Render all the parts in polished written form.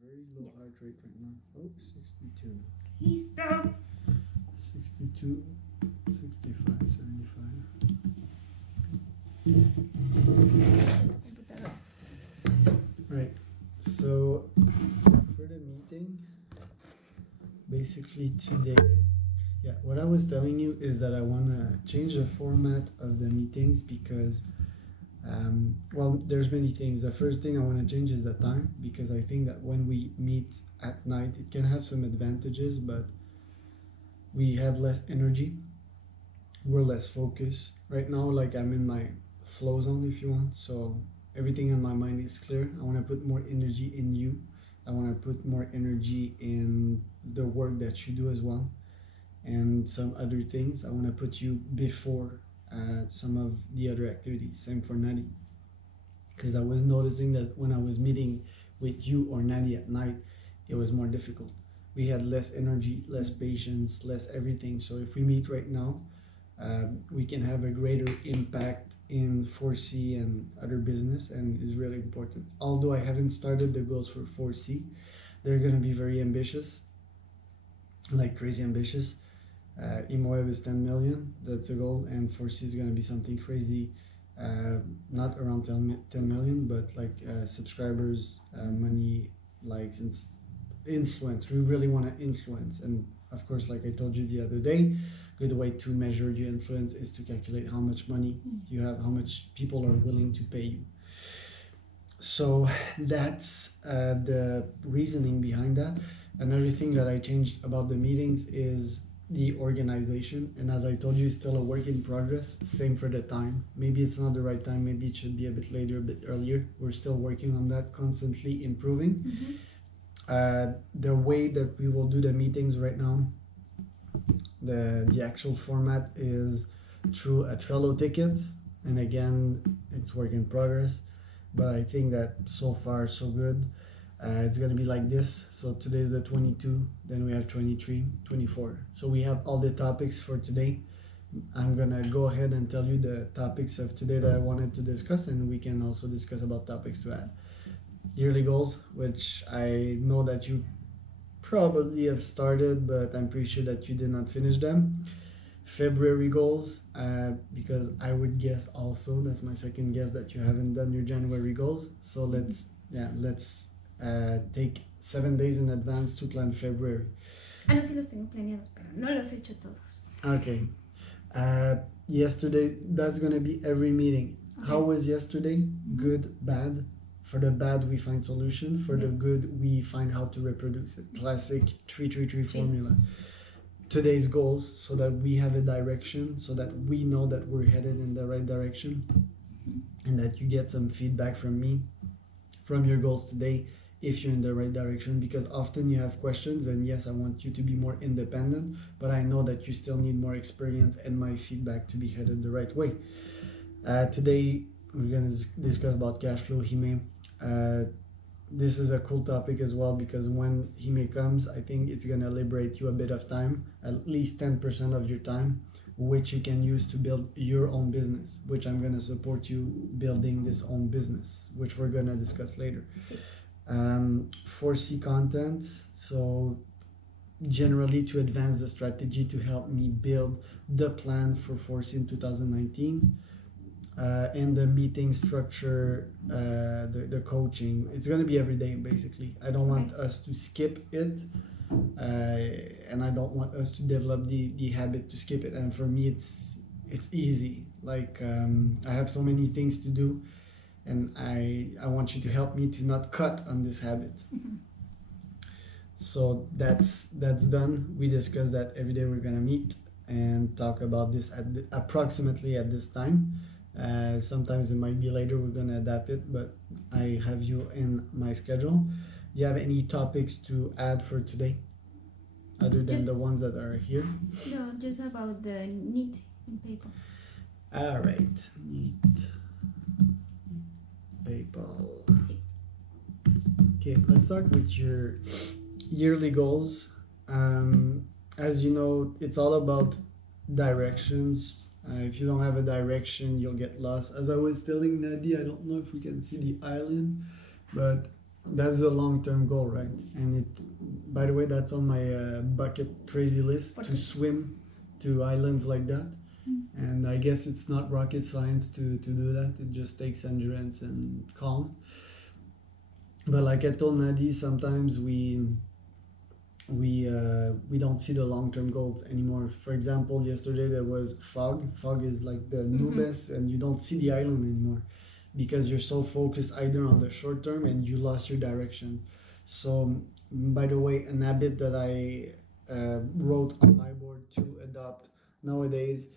very low heart rate right now. Oh, 62. Listo. 62, 65, 75. Computador. Right. So for the meeting, basically today, yeah, what I was telling you is that I want to change the format of the meetings because, well, there's many things. The first thing I want to change is the time because I think that when we meet at night, it can have some advantages, but we have less energy. We're less focused. Right now, like I'm in my flow zone, if you want. So everything in my mind is clear. I want to put more energy in you. I want to put more energy in the work that you do as well, and some other things. I want to put you before some of the other activities. Same for Nadi, because I was noticing that when I was meeting with you or Nadi at night, it was more difficult. We had less energy, less patience, less everything. So if we meet right now, we can have a greater impact in 4C and other business, and is really important. Although I haven't started the goals for 4C, they're gonna be very ambitious, like crazy ambitious. Imoeb is 10 million, that's a goal, and 4C is gonna be something crazy. Not around 10 million, but like subscribers, money, likes, and influence. We really want to influence, and of course, like I told you the other day, good way to measure your influence is to calculate how much money you have, how much people are willing to pay you. So that's the reasoning behind that. Another thing that I changed about the meetings is the organization, and as I told you, it's still a work in progress. Same for the time. Maybe it's not the right time, maybe it should be a bit later, a bit earlier. We're still working on that, constantly improving. The way that we will do the meetings right now, the actual format is through a Trello ticket, and again, it's work in progress, but I think that so far so good. It's gonna be like this. So today's the 22, then we have 23, 24. So we have all the topics for today. I'm gonna go ahead and tell you the topics of today that I wanted to discuss, and we can also discuss about topics to add. Yearly goals, which I know that you probably have started, but I'm pretty sure that you did not finish them. February goals, because I would guess also, that's my second guess, that you haven't done your January goals. So let's take 7 days in advance to plan February. Ah, no, sí los tengo planeados, pero no los he hecho todos. Okay. Yesterday, that's gonna be every meeting. Okay. How was yesterday? Good, bad. For the bad, we find solution. For the good, we find how to reproduce it. Classic 3-3-3 formula. Today's goals, so that we have a direction, so that we know that we're headed in the right direction, and that you get some feedback from me, from your goals today, if you're in the right direction, because often you have questions, and yes, I want you to be more independent, but I know that you still need more experience and my feedback to be headed the right way. Today, we're going to discuss about cash flow, Hime. This is a cool topic as well, because when Hime comes, I think it's going to liberate you a bit of time, at least 10% of your time, which you can use to build your own business, which I'm going to support you building this own business, which we're going to discuss later. 4C content, so generally to advance the strategy to help me build the plan for 4C in 2019. And the meeting structure, the coaching, it's going to be every day basically. I don't want us to skip it, and I don't want us to develop the habit to skip it. And for me, it's easy. Like I have so many things to do, and I want you to help me to not cut on this habit. So that's done. We discussed that every day we're gonna meet and talk about this at approximately at this time. Sometimes it might be later, we're gonna adapt it, but I have you in my schedule. Do you have any topics to add for today, other than the ones that are here? No, just about the need in PayPal. All right, need PayPal. Okay, let's start with your yearly goals. As you know, it's all about directions. If you don't have a direction, you'll get lost. As I was telling Nadi, I don't know if we can see the island, but that's the long-term goal, right? And it, by the way, that's on my bucket crazy list to Portugal. swim to islands like that. And I guess it's not rocket science to do that. It just takes endurance and calm. But like I told Nadi, sometimes we don't see the long-term goals anymore. For example, yesterday there was fog. Fog is like the nubes, and you don't see the island anymore because you're so focused either on the short term and you lost your direction. So, by the way, an habit that I wrote on my board to adopt nowadays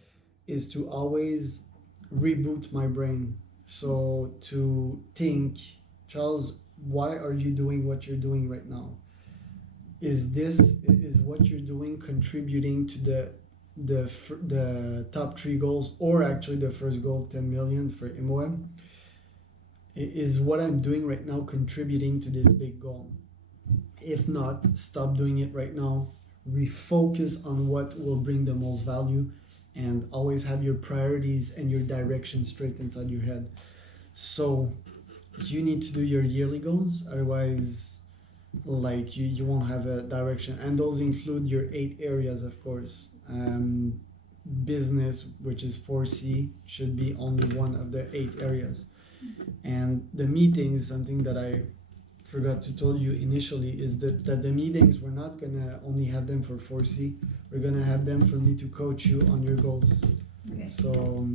is to always reboot my brain. So to think, Charles, why are you doing what you're doing right now? Is what you're doing contributing to the top three goals, or actually the first goal, 10 million for MOM? Is what I'm doing right now contributing to this big goal? If not, stop doing it right now. Refocus on what will bring the most value, and always have your priorities and your direction straight inside your head. So you need to do your yearly goals, otherwise like you won't have a direction, and those include your 8 areas, of course. Business, which is 4C, should be only one of the 8 areas. And the meetings, something that I forgot to tell you initially, is that the meetings, we're not gonna only have them for 4C, we're gonna have them for me to coach you on your goals. Okay. So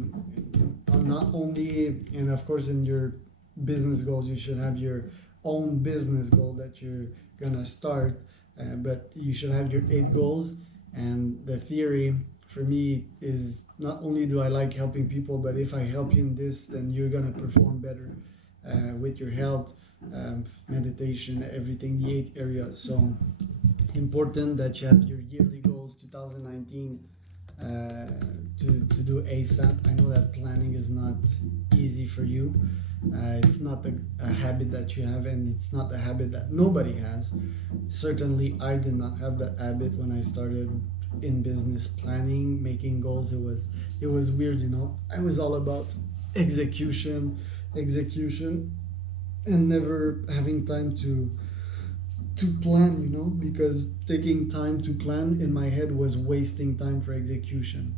not only, and of course in your business goals you should have your own business goal that you're gonna start, but you should have your 8 goals. And the theory for me is, not only do I like helping people, but if I help you in this, then you're gonna perform better with your health, meditation, everything, the 8 areas. So important that you have your yearly goals 2019 to do ASAP. I know that planning is not easy for you. It's not a habit that you have, and it's not a habit that nobody has. Certainly, I did not have that habit when I started in business, planning, making goals. It was weird, you know. I was all about execution, and never having time to plan, you know, because taking time to plan in my head was wasting time for execution.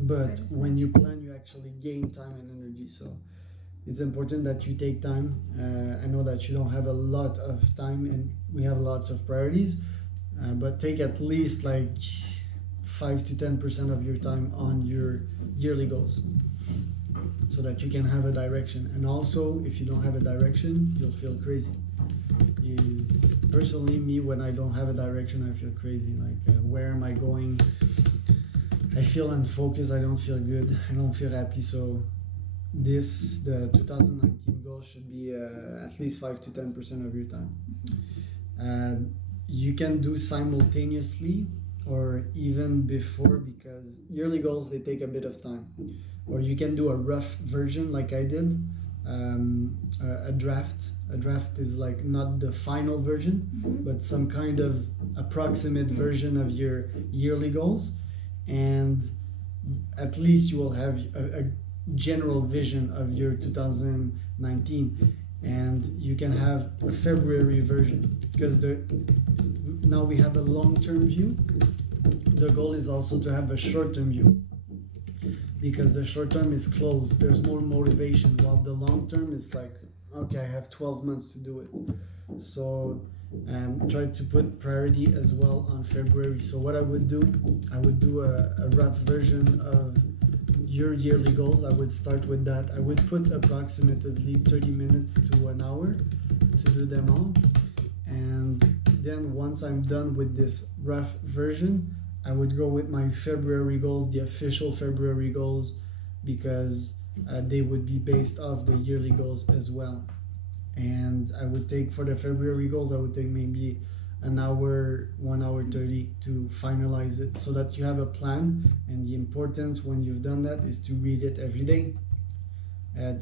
But when you plan, you actually gain time and energy. So it's important that you take time. I know that you don't have a lot of time, and we have lots of priorities, but take at least like 5 to 10% of your time on your yearly goals, so that you can have a direction. And also, if you don't have a direction, you'll feel crazy. Is personally me, when I don't have a direction, I feel crazy. Like, where am I going? I feel unfocused. I don't feel good. I don't feel happy. So the 2019 goal should be at least 5 to 10% of your time. You can do simultaneously or even before, because yearly goals, they take a bit of time. Or you can do a rough version like I did, a draft. A draft is like not the final version, but some kind of approximate version of your yearly goals, and at least you will have a general vision of your 2019. And you can have a February version, because now we have a long-term view. The goal is also to have a short-term view, because the short term is closed, there's more motivation, while the long term is like, okay, I have 12 months to do it. So try to put priority as well on February. So what I would do a rough version of your yearly goals. I would start with that. I would put approximately 30 minutes to an hour to do them all. And then once I'm done with this rough version, I would go with my February goals, the official February goals, because they would be based off the yearly goals as well. And I would take, for the February goals, I would take maybe an hour, 1 hour 30 to finalize it, so that you have a plan. And the importance when you've done that is to read it every day.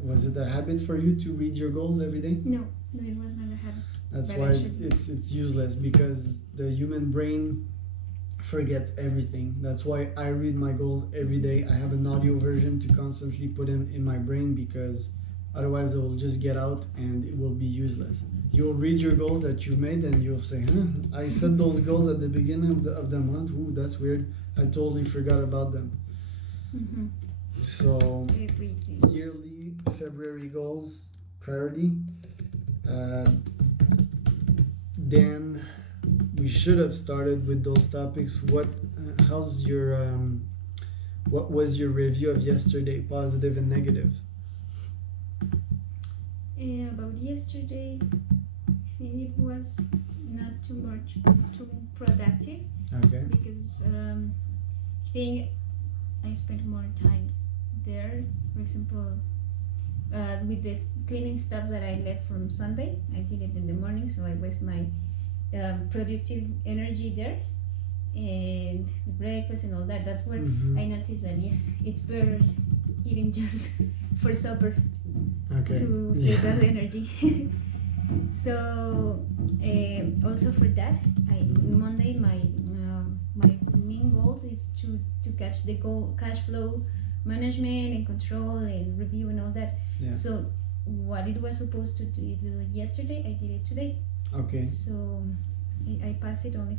Was it a habit for you to read your goals every day? No, it was not a habit. That's But why it's useless, because the human brain forgets everything. That's why I read my goals every day. I have an audio version to constantly put in my brain, because Otherwise, it will just get out and it will be useless. You'll read your goals that you made and you'll say, I set those goals at the beginning of the month. Ooh, that's weird. I totally forgot about them. Mm-hmm. So, Everything. yearly February goals, priority. Then we should have started with those topics. How's your, what was your review of yesterday, positive and negative? About yesterday, I think it was not too productive Okay. because I think I spent more time there. For example, with the cleaning stuff that I left from Sunday, I did it in the morning, so I waste my productive energy there. And the breakfast and all that. That's where I noticed that yes, it's better eating just for supper to save that energy. So also for that, Monday my main goals is to catch the cash flow management and control and review and all that. Yeah. So what it was supposed to do yesterday, I did it today. Okay. So I passed it only